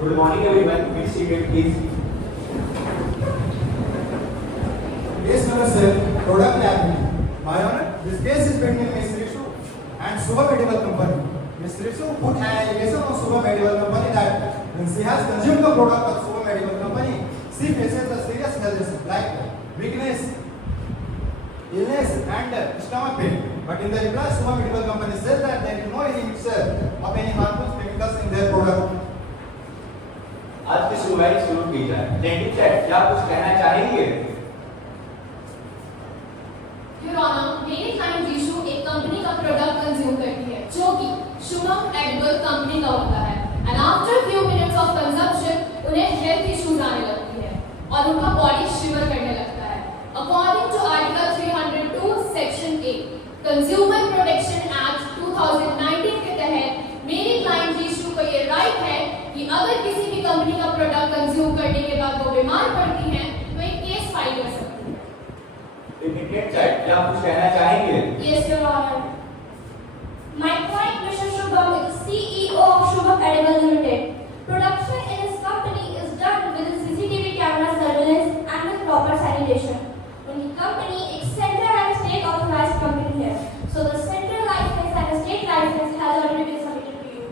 Good morning everyone. Please sit and please. Case number 7, product liability. My honor, this case is pending Ms. Rishu and Shubha Medical Company. Ms. Rishu put an allegation on Shubha Medical Company that when she has consumed the product of Shubha Medical Company, she faces a serious health issue like weakness, illness and stomach pain. But in the reply, Shubha Medical Company says that there is no any mixture of any harmful chemicals in their product. आज की सुनवाई शुरू की जाए। Plaintiff side क्या कुछ कहना चाहेंगे? Your Honor, मेरी क्लाइंट रिशु एक कंपनी का प्रोडक्ट कंज्यूम करती है जो कि शुभम एडिबल कंपनी का होता है and after few minutes of consumption उन्हें हेल्थ इश्यूज आने लगती है और उनका बॉडी शिवर करने लगता है। According to article 302 section 8 consumer protection act 2019 के तहत मेरी क्लाइंट रिशु को ये राइट है कि अगर किसी भी कंपनी का प्रोडक्ट कंज्यूम करने के बाद वो बीमार पड़ती है तो एक केस फाइल कर सकती है। प्लेंटिफ साइड क्या कुछ कहना चाहेंगे? Yes, Your Honor. My client, Mr. Shubham, is the CEO of Shubham Edible Limited. Production in his company is done with CCTV camera surveillance and with proper sanitation. उनकी company एक central and state authorized company है. So the central license and state license has already been submitted to you.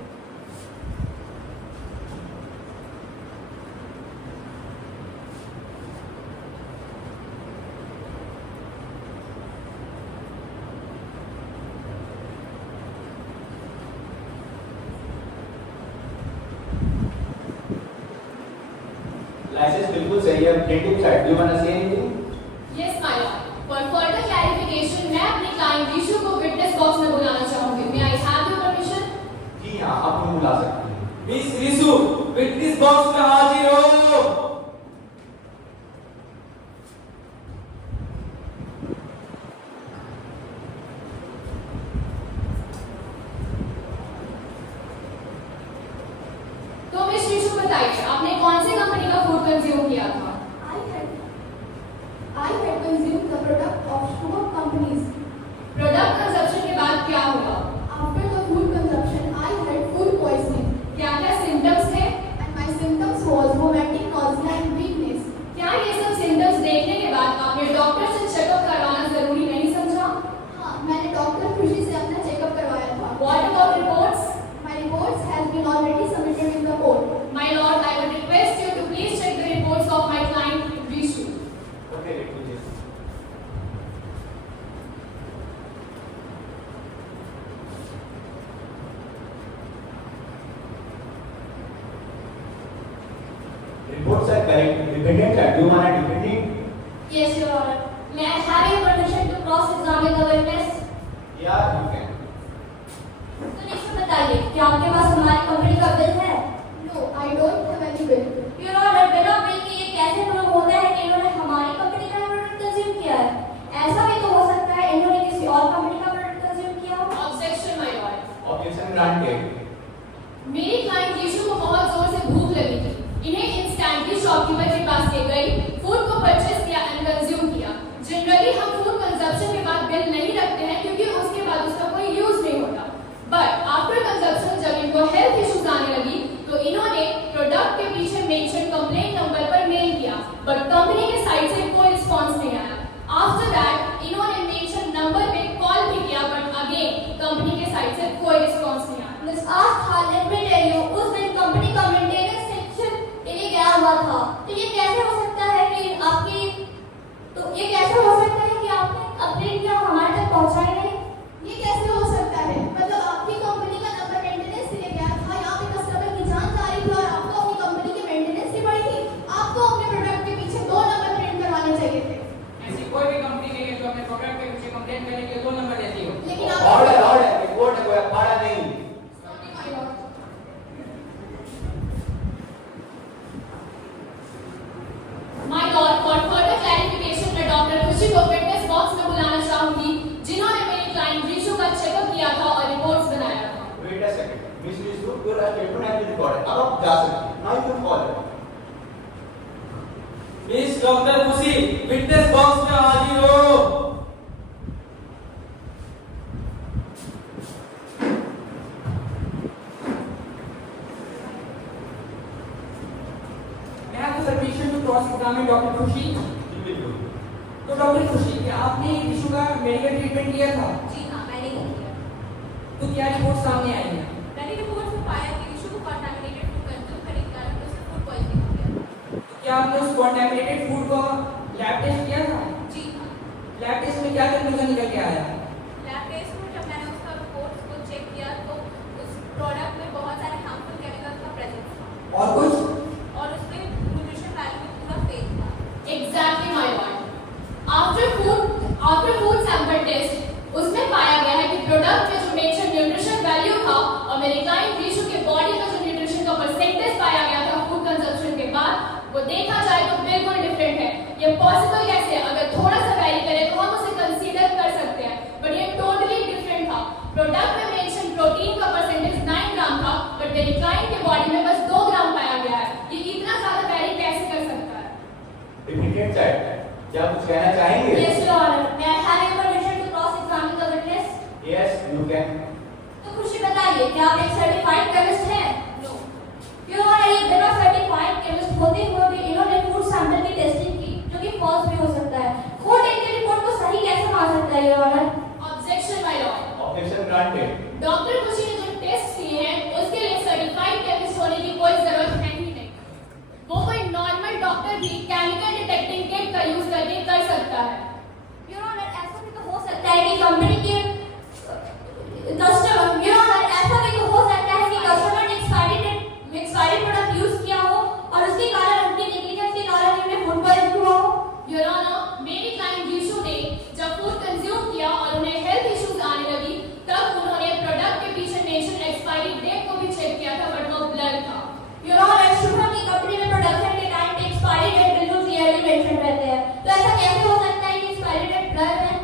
License बिल्कुल सही है। Plaintiff side do you want to say anything? Yes, my lord. For further clarification, मैं अपनी client Rishu को witness box में बुलाना चाहूंगी। May I have your permission? जी हां, आप उन्हें बुला सकते हैं। मिस रिशु विटनेस बॉक्स में हाजिर हो। तो मिस रिशु बताइए आपने कौन से कंपनी का फूड कंज्यूम किया था? I had consumed the product of Shubham companies. Product consumption के बाद क्या हुआ? After the food consumption, I had food poisoning. क्या क्या सिम्टम्स थे? And my symptoms was vomiting, nausea and weakness. क्या ये सब सिम्टम्स देखने के बाद आपने डॉक्टर से चेकअप करवाना जरूरी नहीं समझा? हाँ, मैंने डॉक्टर खुशी से अपना चेकअप करवाया था। What about reports? My reports has been already submitted in the court. My lord, I would request you to please check the reports of my client Rishu. Okay, let me just reports are correct. Dependent side do you want to depending? Yes, Your Honor. May I have your permission to cross-examine the witness? या you can. तो निश्चय बताइए, क्या आपके पास हमारी company का bill है? No, I don't have any bill. Your Honor, बिना बिल के ये कैसे प्रूव होता है कि इन्होंने हमारी कंपनी का प्रोडक्ट कंज्यूम किया है? ऐसा भी तो हो सकता है इन्होंने किसी और कंपनी का प्रोडक्ट कंज्यूम किया हो। Objection, my lord. Objection granted. मेरी क्लाइंट रिशु को बहुत जोर से भूख लगी थी। इन्हें इंस्टेंटली शॉपकीपर के पास ले गई, फूड को परचेज किया एंड कंज्यूम किया। जनरली हम फूड कंजप्शन के बाद बिल नहीं रखते हैं क्योंकि उसके बाद उसका कोई यूज नहीं होता। बट आफ्टर कंजप्शन जब इनको हेल्थ इश्यूज आने लगी तो इन्होंने प्रोडक्ट के पीछे मेंशन कंप्लेंट नंबर पर मेल किया बट कंपनी के साइड से कोई रिस्पांस नहीं आया। आफ्टर दैट इन्होंने मेंशन नंबर पे कॉल भी किया बट अगेन कंपनी के साइड से कोई रिस्पांस नहीं आया। Miss Astha, let me tell you, उस दिन कंपनी का मेंटेनेंस सेक्शन के लिए गया हुआ था। तो ये कैसे हो सकता है कि आपने अपडेट किया हमारे तक पहुंचाई नहीं? ये कैसे हो सकता है? मतलब आपकी कंपनी का नंबर मेंटेनेंस के लिए गया था, यहाँ पे कस्टमर की जानकारी थी और आपको अपनी कंपनी की मेंटेनेंस की पड़ी थी। आपको अपने प्रोडक्ट के पीछे 2 नंबर प्रिंट करवाने चाहिए थे। ऐसी कोई भी कंपनी नहीं है जो अपने प्रोडक्ट के पीछे कंप्लेंट करने के लिए 2 नंबर देती हो। लेकिन आप ऑर्डर रिपोर्ट है, कोई अखाड़ा नहीं। Sorry, my lord. My lord, for further clarification मैं डॉक्टर खुशी को फिटनेस बॉक्स में बुलाना चाहूंगी जिन्होंने मेरी क्लाइंट रिशु का चेकअप किया था और रिपोर्ट्स बनाया था। Wait a second. Miss Rishu, your statement has been recorded. अब आप जा सकते हैं। Now you can call. Miss doctor Khushi witness box में हाजिर हो। डॉक्टर खुशी। जी बिल्कुल। तो डॉक्टर खुशी, क्या आपने ऋषु का मेडिकल ट्रीटमेंट किया था? जी हाँ, मैंने ही किया। तो क्या रिपोर्ट सामने आई है? मैंने रिपोर्ट में पाया कि ऋषु को कंटामिनेटेड फूड कंज्यूम करने के कारण उसे फूड पॉइजनिंग हो गया। तो क्या आपने उस कंटामिनेटेड फूड का लैब टेस्ट किया था? जी हाँ। लैब टेस्ट में क्या कंक्लूजन निकल के आया? लैब टेस्ट में जब मैंने उसका रिपोर्ट को चेक किया तो उस प्रोडक्ट में बहुत सारे हार्मफुल केमिकल्स का प्रेजेंस था और कुछ? और उसमें न्यूट्रिशन वैल्यू भी पूरा फेल था। Exactly my lord. After food sample test उसमें पाया गया है कि प्रोडक्ट में जो मेंशन न्यूट्रिशन वैल्यू था और मेरे क्लाइंट ऋषु के बॉडी में जो न्यूट्रिशन का परसेंटेज पाया गया था फूड कंजम्पशन के बाद वो देखा जाए तो बिल्कुल डिफरेंट है। ये पॉसिबल कैसे है? अगर थोड़ा सा वैरी करे तो हम उसे कंसीडर कर सकते हैं, बट ये टोटली डिफरेंट था। प्रोडक्ट में मेंशन प्रोटीन का परसेंटेज 9 ग्राम था, बट मेरे क्लाइंट के बॉडी में बस 2 ग्राम पाया गया है। ये इतना ज्यादा वैरी कैसे कर सकता है? रिपीटेड चैट, क्या कुछ कहना चाहेंगे? Yes, Your Honor. May I have your permission to cross-examine the witness? Yes you can. तो खुशी बताइए, क्या आप एक सर्टिफाइड केमिस्ट हैं? नो। Your Honor, ये बिना सर्टिफाइड केमिस्ट होते हुए भी इन्होंने फूड सैंपल की टेस्टिंग की, जो कि फॉल्स भी हो सकता है। कोर्ट इनकी रिपोर्ट को सही कैसे मान सकता है, Your Honor? Objection my Lord. Objection granted. Doctor खुशी ने जो टेस्ट किए हैं उसके लिए सर्टिफाइड केमिस्ट होने की कोई जरूरत है ही नहीं। वो कोई नॉर्मल डॉक्टर भी केमिकल डिटेक्टिंग किट का यूज करके कर सकता है। Your Honor, ऐसा भी तो हो सकता है कि कंपनी के कस्टमर, Your Honor, ऐसा भी तो हो सकता है कि कस्टमर ने एक्सपायरी प्रोडक्ट यूज किया हो और उसके कारण उनकी नेगलिजेंस के कारण उन्हें फूड पॉइजनिंग हुआ हो। योर ऑनर, मेरी क्लाइंट ऋषु ने जब फूड कंज्यूम किया और उन्हें हेल्थ इश्यूज आने लगी तब उन्होंने प्रोडक्ट के पीछे मेंशन एक्सपायरी डेट को भी चेक किया था, बट वो ब्लर था। Your Honor, शुभम की कंपनी में प्रोडक्शन के टाइम पे एक्सपायरी डेट बिल्कुल क्लियरली मेंशन रहते हैं, तो ऐसा कैसे हो सकता है कि एक्सपायरी डेट ब्लर है?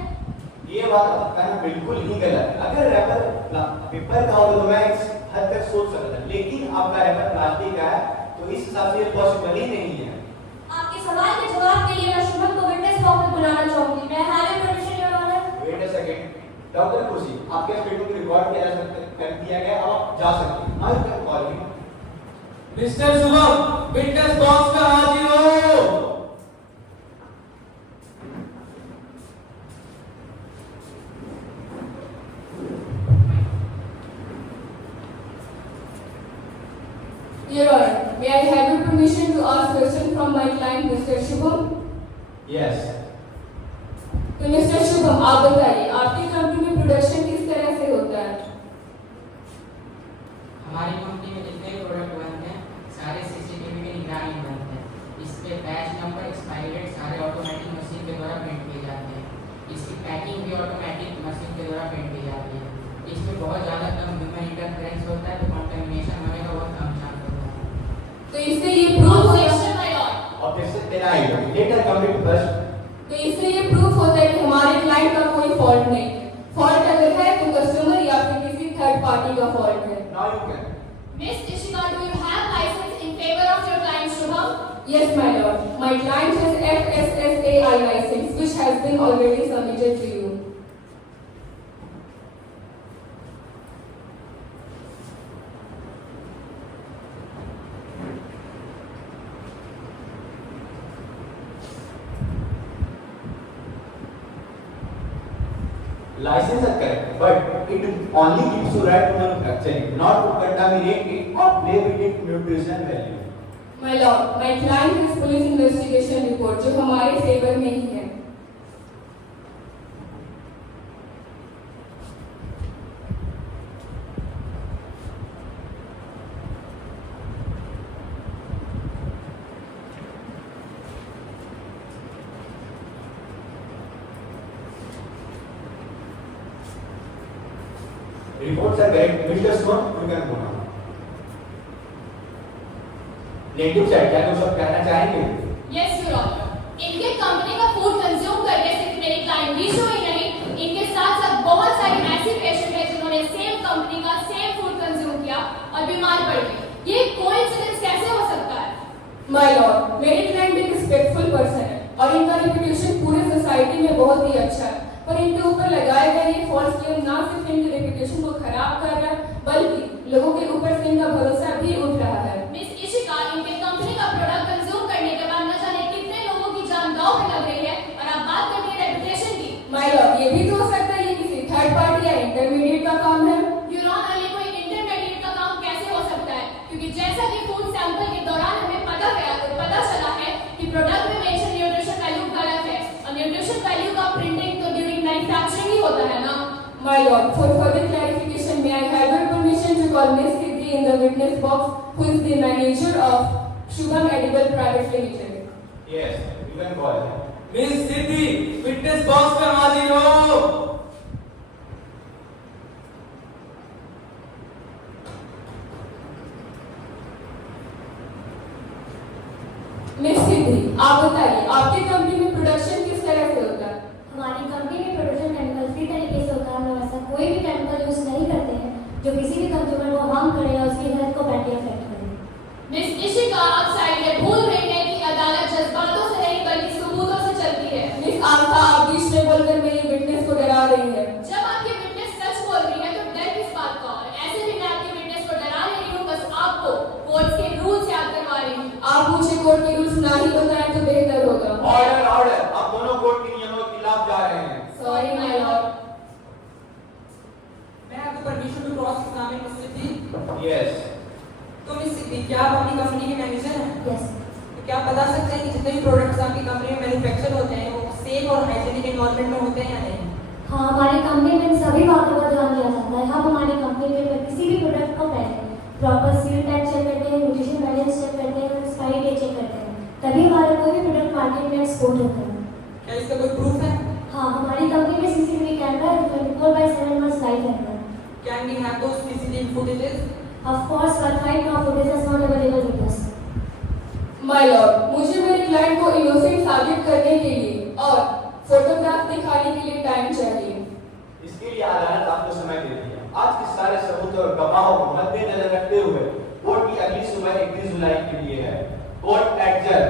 ये बात आपका कहना बिल्कुल ही गलत है। अगर रैपर पेपर का होता तो मैं इस हद तक सोच सकता, लेकिन आपका रैपर प्लास्टिक का है तो इस हिसाब से ये पॉसिबल ही नहीं है। आपके सवाल के जवाब के लिए मैं शुभम को विटनेस बॉक्स में बुलाना चाहूंगी। मैं have your permission, your honour. Wait a second. Doctor Khushi, आपके स्टेटमेंट को रिकॉर्ड किया जा सकता कर दिया गया, अब आप जा सकते हैं। Now you can call me. Mister Shubham, witness box में हाजिर हो। Your Honor, may I have your permission to ask question from my client Mr. Shubham? Yes. तो मिस्टर शुभम, आप बताइए आपकी कंपनी में प्रोडक्शन किस तरह से होता है? हमारी कंपनी में जितने भी प्रोडक्ट बनते हैं सारे सीसीटीवी की निगरानी में बनते हैं। इस पे बैच नंबर, एक्सपायरी डेट सारे ऑटोमेटिक मशीन के द्वारा प्रिंट किए जाते हैं। इसकी पैकिंग भी ऑटोमेटिक मशीन के द्वारा प्रिंट की जाती है। इसमें बहुत ज़्यादा कम ह्यूमन इंटरफेरेंस होता है, तो कंटामिनेशन होने का बहुत कम चांस होता है। तो इससे ये proof objection denied. Let her complete first. तो इससे ये प्रूफ होता है कि हमारे क्लाइंट का कोई फॉल्ट नहीं। फॉल्ट अगर है तो कस्टमर या फिर किसी थर्ड पार्टी का फॉल्ट है। Now you can. Miss Ishika, do you have license in favor of your client Shubham? Yes, my lord. My client has FSSAI license, which has been already submitted to you. License is correct, but it only gives you right to manufacturing, not to contaminate it or play with its nutrition value. My lord, my client has police investigation report, जो हमारे favour में ही है. Reports are correct. Mr. Swan, you can go now. Plaintiff side, क्या कुछ आप कहना चाहेंगे? Yes, Your Honor. इनके कंपनी का फूड कंज्यूम करके सिर्फ मेरी क्लाइंट रीशो ही नहीं, इनके साथ साथ बहुत सारे ऐसे पेशेंट हैं जिन्होंने सेम कंपनी का सेम फूड कंज्यूम किया और बीमार पड़ गए। ये कोइंसिडेंस कैसे हो सकता है? My lord, मेरी client एक respectful person है और इनका reputation पूरे सोसाइटी में बहुत ही अच्छा है, पर इनके ऊपर लगाए गए ये फॉल्स क्लेम ना सिर्फ इनकी रेपुटेशन को खराब कर रहा है, बल्कि लोगों के ऊपर से इनका भरोसा भी उठ रहा है। मिस इशिका, इनके कंपनी का प्रोडक्ट कंज्यूम करने के बाद न जाने कितने लोगों My lord, for further clarification, may I have your permission to call Miss Siddhi in the witness box, who is the manager of Shubham Edible Private Limited? Yes, you can call her. Miss Siddhi witness box में हाजिर हो। Miss सिद्धि, आप बताइए आपकी company में production किस तरह से होता है? हमारी कंपनी में प्रोडक्शन केमिकल फ्री तरीके से होता है। हम ऐसा कोई भी केमिकल यूज नहीं करते हैं जो किसी भी कंज्यूमर को हार्म करे या उसकी हेल्थ को बैडली अफेक्ट करे। मिस इशिका, आप साइड में भूल रही हैं कि अदालत जज्बातों से नहीं बल्कि सबूतों से चलती है। मिस आस्था, आप बीच में बोलकर मेरी विटनेस को डरा रही है। जब आपकी विटनेस सच बोल रही है तो डर किस बात का? और ऐसे भी मैं आपकी विटनेस को डरा रही हूँ, बस आपको कोर्ट के रूल्स याद करवा रही हूँ। आप मुझे कोर्ट के रूल्स ना ही बताएं तो बेहतर होगा। ऑर्डर ऑर्डर, आप दोनों कोर्ट के नियमों के खिलाफ जा रहे हैं। Sorry my lord. मैं आपको permission to cross examine miss Siddhi. Yes. तो मिस सिद्धि, क्या आप अपनी कंपनी के मैनेजर हैं? यस। तो क्या आप बता सकते हैं कि जितने भी प्रोडक्ट्स आपकी कंपनी में मैन्युफैक्चर होते हैं वो सेफ और हाइजीनिक एनवायरनमेंट में होते हैं या नहीं? हाँ, हमारी कंपनी में इन सभी बातों का ध्यान दिया जाता है। हम हमारी कंपनी में किसी भी प्रोडक्ट को पहले प्रॉपर सील टैग चेक करते हैं, न्यूट्रिशन वैल्यूज चेक करते हैं, एक्सपायरी डेट चेक करते हैं, तभी हमारा कोई भी प्रोडक्ट मार्केट में एक्सपोर्ट होता है। क्या इसका कोई प्रूफ है? हाँ, हमारी कंपनी में सीसीटीवी कैमरा है जो 24/7 मंथ्स लाइव रहता है। Can we have those CCTV footages? Of course, but right now footage is not available with us. My Lord, मुझे मेरे क्लाइंट को इनोसेंट साबित करने के लिए और फोटोग्राफ दिखाने के लिए टाइम चाहिए। इसके लिए अदालत आपको समय देती है। आज के सारे सबूत और गवाहों को मद्देनजर रखते हुए कोर्ट की अगली सुनवाई 31 जुलाई के लिए है। Court adjourn.